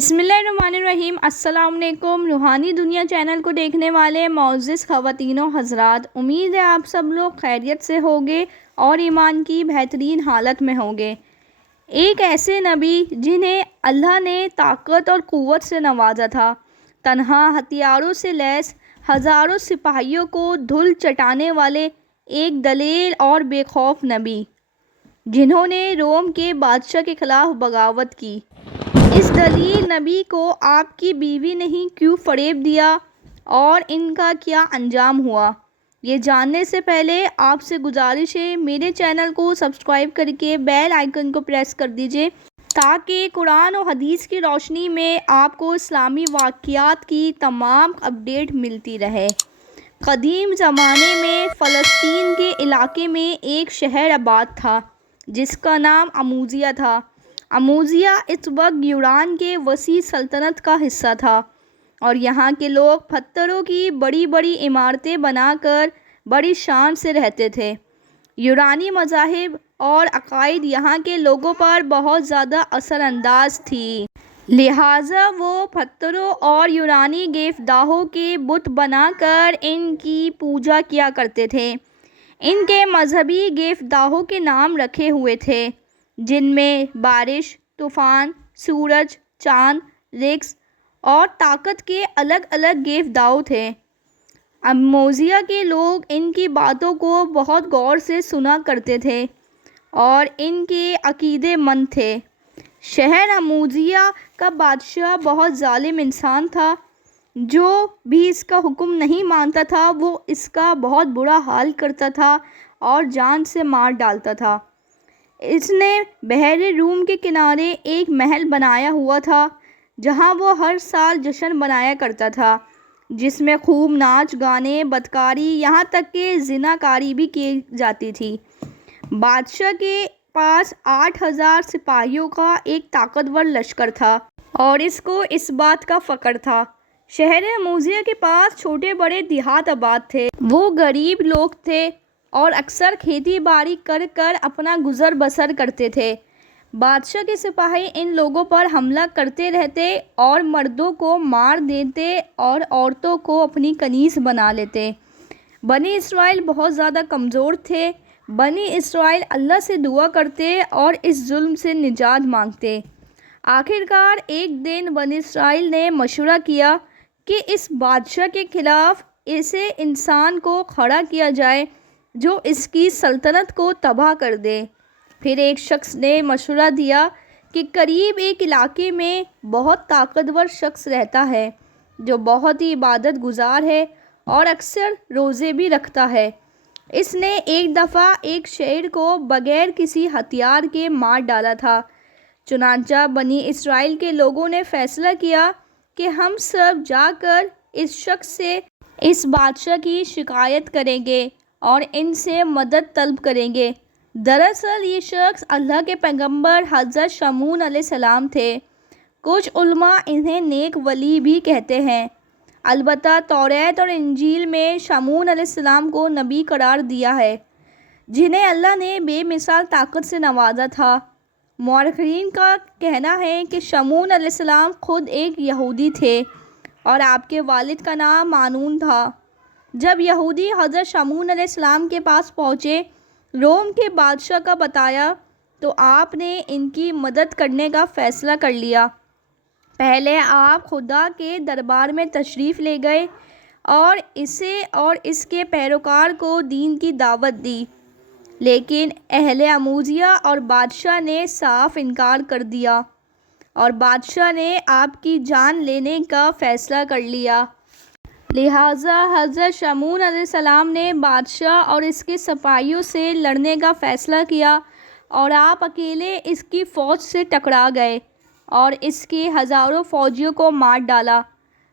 بسم اللہ الرحمن الرحیم۔ السلام علیکم۔ روحانی دنیا چینل کو دیکھنے والے معزز خواتین و حضرات، امید ہے آپ سب لوگ خیریت سے ہوگے اور ایمان کی بہترین حالت میں ہوگے۔ ایک ایسے نبی جنہیں اللہ نے طاقت اور قوت سے نوازا تھا، تنہا ہتھیاروں سے لیس ہزاروں سپاہیوں کو دھول چٹانے والے ایک دلیر اور بے خوف نبی، جنہوں نے روم کے بادشاہ کے خلاف بغاوت کی۔ اس دلیر نبی کو آپ کی بیوی نے کیوں فریب دیا اور ان کا کیا انجام ہوا، یہ جاننے سے پہلے آپ سے گزارش ہے میرے چینل کو سبسکرائب کر کے بیل آئیکن کو پریس کر دیجئے تاکہ قرآن و حدیث کی روشنی میں آپ کو اسلامی واقعات کی تمام اپڈیٹ ملتی رہے۔ قدیم زمانے میں فلسطین کے علاقے میں ایک شہر آباد تھا جس کا نام اموزیہ تھا۔ اموزیہ اس وقت یونان کے وسیع سلطنت کا حصہ تھا اور یہاں کے لوگ پتھروں کی بڑی بڑی عمارتیں بنا کر بڑی شان سے رہتے تھے۔ یونانی مذاہب اور عقائد یہاں کے لوگوں پر بہت زیادہ اثر انداز تھی، لہٰذا وہ پتھروں اور یونانی دیوتاؤں کے بت بنا کر ان کی پوجا کیا کرتے تھے۔ ان کے مذہبی دیوتاؤں کے نام رکھے ہوئے تھے جن میں بارش، طوفان، سورج، چاند، رزق اور طاقت کے الگ الگ دیوتا تھے۔ اموزیہ کے لوگ ان کی باتوں کو بہت غور سے سنا کرتے تھے اور ان کے عقیدے مند تھے۔ شہر اموزیہ کا بادشاہ بہت ظالم انسان تھا، جو بھی اس کا حکم نہیں مانتا تھا وہ اس کا بہت برا حال کرتا تھا اور جان سے مار ڈالتا تھا۔ اس نے بحر روم کے کنارے ایک محل بنایا ہوا تھا جہاں وہ ہر سال جشن منایا کرتا تھا، جس میں خوب ناچ گانے، بدکاری، یہاں تک کہ زنا کاری بھی کی جاتی تھی۔ بادشاہ کے پاس 8,000 سپاہیوں کا ایک طاقتور لشکر تھا اور اس کو اس بات کا فخر تھا۔ شہر اموزیہ کے پاس چھوٹے بڑے دیہات آباد تھے۔ وہ غریب لوگ تھے اور اکثر کھیتی باڑی کر کر اپنا گزر بسر کرتے تھے۔ بادشاہ کے سپاہی ان لوگوں پر حملہ کرتے رہتے اور مردوں کو مار دیتے اور عورتوں کو اپنی کنیز بنا لیتے۔ بنی اسرائیل بہت زیادہ کمزور تھے۔ بنی اسرائیل اللہ سے دعا کرتے اور اس ظلم سے نجات مانگتے۔ آخرکار ایک دن بنی اسرائیل نے مشورہ کیا کہ اس بادشاہ کے خلاف ایسے انسان کو کھڑا کیا جائے جو اس کی سلطنت کو تباہ کر دے۔ پھر ایک شخص نے مشورہ دیا کہ قریب ایک علاقے میں بہت طاقتور شخص رہتا ہے جو بہت ہی عبادت گزار ہے اور اکثر روزے بھی رکھتا ہے۔ اس نے ایک دفعہ ایک شیر کو بغیر کسی ہتھیار کے مار ڈالا تھا۔ چنانچہ بنی اسرائیل کے لوگوں نے فیصلہ کیا کہ ہم سب جا کر اس شخص سے اس بادشاہ کی شکایت کریں گے اور ان سے مدد طلب کریں گے۔ دراصل یہ شخص اللہ کے پیغمبر حضرت شمعون علیہ السلام تھے۔ کچھ علماء انہیں نیک ولی بھی کہتے ہیں۔ البتہ توریت اور انجیل میں شمعون علیہ السلام کو نبی قرار دیا ہے جنہیں اللہ نے بے مثال طاقت سے نوازا تھا۔ مورخین کا کہنا ہے کہ شمعون علیہ السلام خود ایک یہودی تھے اور آپ کے والد کا نام معنون تھا۔ جب یہودی حضرت شمعون علیہ السلام کے پاس پہنچے، روم کے بادشاہ کا بتایا تو آپ نے ان کی مدد کرنے کا فیصلہ کر لیا۔ پہلے آپ خدا کے دربار میں تشریف لے گئے اور اسے اور اس کے پیروکار کو دین کی دعوت دی، لیکن اہل اموزیہ اور بادشاہ نے صاف انکار کر دیا اور بادشاہ نے آپ کی جان لینے کا فیصلہ کر لیا۔ لہٰذا حضرت شمعون علیہ السلام نے بادشاہ اور اس کے سپاہیوں سے لڑنے کا فیصلہ کیا اور آپ اکیلے اس کی فوج سے ٹکرا گئے اور اس کے ہزاروں فوجیوں کو مار ڈالا۔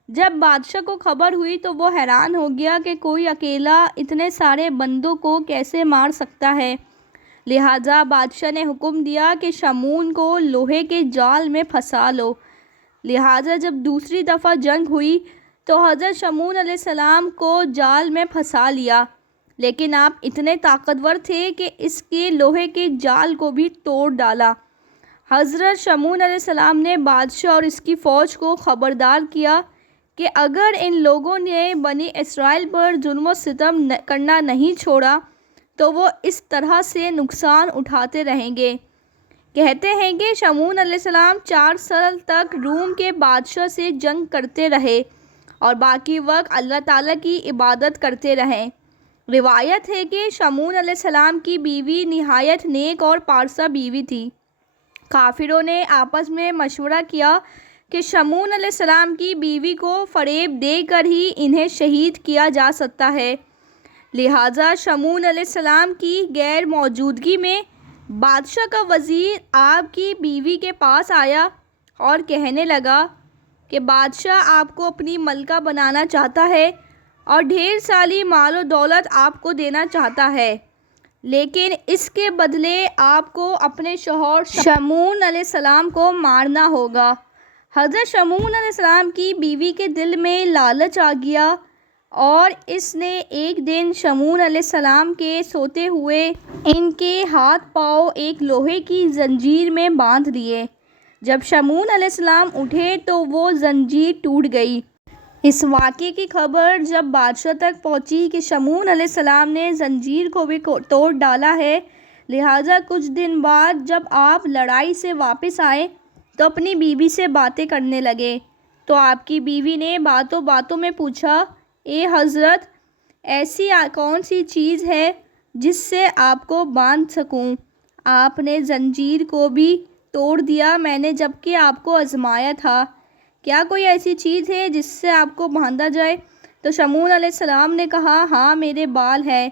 جب بادشاہ کو خبر ہوئی تو وہ حیران ہو گیا کہ کوئی اکیلا اتنے سارے بندوں کو کیسے مار سکتا ہے۔ لہٰذا بادشاہ نے حکم دیا کہ شمعون کو لوہے کے جال میں پھنسا لو۔ لہٰذا جب دوسری دفعہ جنگ ہوئی تو حضرت شمعون علیہ السلام کو جال میں پھنسا لیا، لیکن آپ اتنے طاقتور تھے کہ اس کے لوہے کے جال کو بھی توڑ ڈالا۔ حضرت شمعون علیہ السلام نے بادشاہ اور اس کی فوج کو خبردار کیا کہ اگر ان لوگوں نے بنی اسرائیل پر ظلم و ستم کرنا نہیں چھوڑا تو وہ اس طرح سے نقصان اٹھاتے رہیں گے۔ کہتے ہیں کہ شمعون علیہ السلام 4 سال تک روم کے بادشاہ سے جنگ کرتے رہے اور باقی وقت اللہ تعالیٰ کی عبادت کرتے رہے۔ روایت ہے کہ شمعون علیہ السلام کی بیوی نہایت نیک اور پارسا بیوی تھی۔ کافروں نے آپس میں مشورہ کیا کہ شمعون علیہ السلام کی بیوی کو فریب دے کر ہی انہیں شہید کیا جا سکتا ہے، لہٰذا شمعون علیہ السلام کی غیر موجودگی میں بادشاہ کا وزیر آپ کی بیوی کے پاس آیا اور کہنے لگا کہ بادشاہ آپ کو اپنی ملکہ بنانا چاہتا ہے اور ڈھیر ساری مال و دولت آپ کو دینا چاہتا ہے، لیکن اس کے بدلے آپ کو اپنے شوہر شمعون علیہ السلام کو مارنا ہوگا۔ حضرت شمعون علیہ السلام کی بیوی کے دل میں لالچ آ گیا اور اس نے ایک دن شمعون علیہ السلام کے سوتے ہوئے ان کے ہاتھ پاؤں ایک لوہے کی زنجیر میں باندھ لیے۔ جب شمعون علیہ السلام اٹھے تو وہ زنجیر ٹوٹ گئی۔ اس واقعے کی خبر جب بادشاہ تک پہنچی کہ شمعون علیہ السلام نے زنجیر کو بھی توڑ ڈالا ہے، لہٰذا کچھ دن بعد جب آپ لڑائی سے واپس آئے تو اپنی بیوی سے باتیں کرنے لگے، تو آپ کی بیوی نے باتوں باتوں میں پوچھا، اے حضرت، ایسی کون سی چیز ہے جس سے آپ کو باندھ سکوں؟ آپ نے زنجیر کو بھی توڑ دیا، میں نے جبکہ آپ کو آزمایا تھا، کیا کوئی ایسی چیز ہے جس سے آپ کو باندھا جائے؟ تو شمعون علیہ السلام نے کہا، ہاں میرے بال ہیں،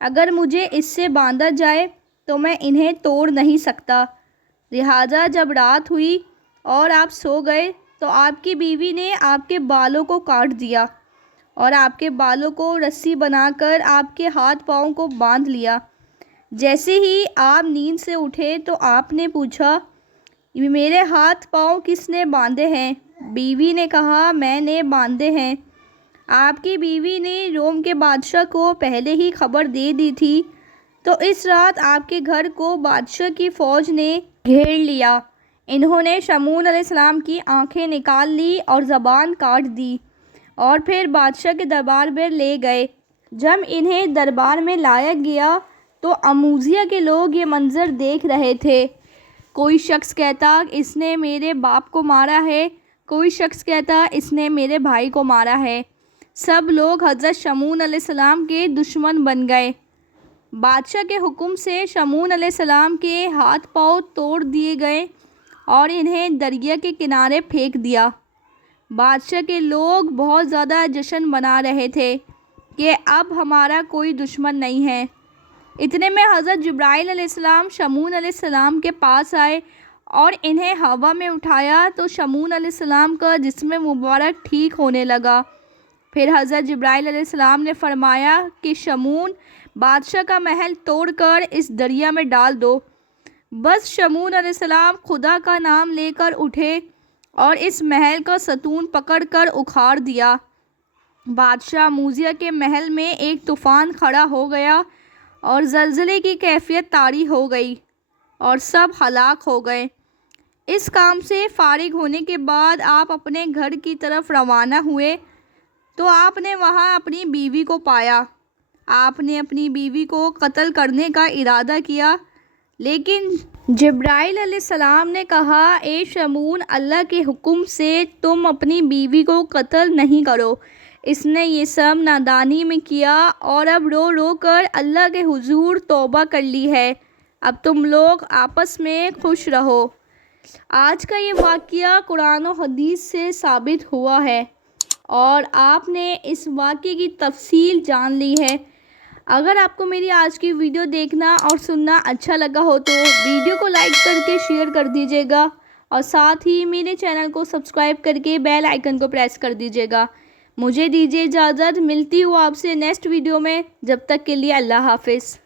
اگر مجھے اس سے باندھا جائے تو میں انہیں توڑ نہیں سکتا۔ لہٰذا جب رات ہوئی اور آپ سو گئے تو آپ کی بیوی نے آپ کے بالوں کو کاٹ دیا اور آپ کے بالوں کو رسی بنا کر آپ کے ہاتھ پاؤں کو باندھ لیا۔ جیسے ہی آپ نیند سے اٹھے تو آپ نے پوچھا، میرے ہاتھ پاؤں کس نے باندھے ہیں؟ بیوی نے کہا، میں نے باندھے ہیں۔ آپ کی بیوی نے روم کے بادشاہ کو پہلے ہی خبر دے دی تھی، تو اس رات آپ کے گھر کو بادشاہ کی فوج نے گھیر لیا۔ انہوں نے شمعون علیہ السلام کی آنکھیں نکال لی اور زبان کاٹ دی اور پھر بادشاہ کے دربار میں لے گئے۔ جب انہیں دربار میں لایا گیا تو اموزیہ کے لوگ یہ منظر دیکھ رہے تھے۔ کوئی شخص کہتا، اس نے میرے باپ کو مارا ہے، کوئی شخص کہتا، اس نے میرے بھائی کو مارا ہے۔ سب لوگ حضرت شمعون علیہ السلام کے دشمن بن گئے۔ بادشاہ کے حکم سے شمعون علیہ السلام کے ہاتھ پاؤں توڑ دیے گئے اور انہیں دریا کے کنارے پھینک دیا۔ بادشاہ کے لوگ بہت زیادہ جشن منا رہے تھے کہ اب ہمارا کوئی دشمن نہیں ہے۔ اتنے میں حضرت جبرائیل علیہ السلام شمعون علیہ السلام کے پاس آئے اور انہیں ہوا میں اٹھایا تو شمعون علیہ السلام کا جسم مبارک ٹھیک ہونے لگا۔ پھر حضرت جبرائیل علیہ السلام نے فرمایا کہ شمعون، بادشاہ کا محل توڑ کر اس دریا میں ڈال دو۔ بس شمعون علیہ السلام خدا کا نام لے کر اٹھے اور اس محل کا ستون پکڑ کر اکھاڑ دیا۔ بادشاہ اموزیہ کے محل میں ایک طوفان کھڑا ہو گیا اور زلزلے کی کیفیت طاری ہو گئی اور سب ہلاک ہو گئے۔ اس کام سے فارغ ہونے کے بعد آپ اپنے گھر کی طرف روانہ ہوئے تو آپ نے وہاں اپنی بیوی کو پایا۔ آپ نے اپنی بیوی کو قتل کرنے کا ارادہ کیا، لیکن جبرائیل علیہ السلام نے کہا، اے شمعون، اللہ کے حکم سے تم اپنی بیوی کو قتل نہیں کرو، اس نے یہ سب نادانی میں کیا اور اب رو رو کر اللہ کے حضور توبہ کر لی ہے، اب تم لوگ آپس میں خوش رہو۔ آج کا یہ واقعہ قرآن و حدیث سے ثابت ہوا ہے اور آپ نے اس واقعے کی تفصیل جان لی ہے۔ اگر آپ کو میری آج کی ویڈیو دیکھنا اور سننا اچھا لگا ہو تو ویڈیو کو لائک کر کے شیئر کر دیجیے گا اور ساتھ ہی میرے چینل کو سبسکرائب کر کے بیل آئیکن کو پریس کر دیجیے گا۔ مجھے دیجیے اجازت، ملتی ہوں آپ سے نیکسٹ ویڈیو میں، جب تک کے لیے اللہ حافظ۔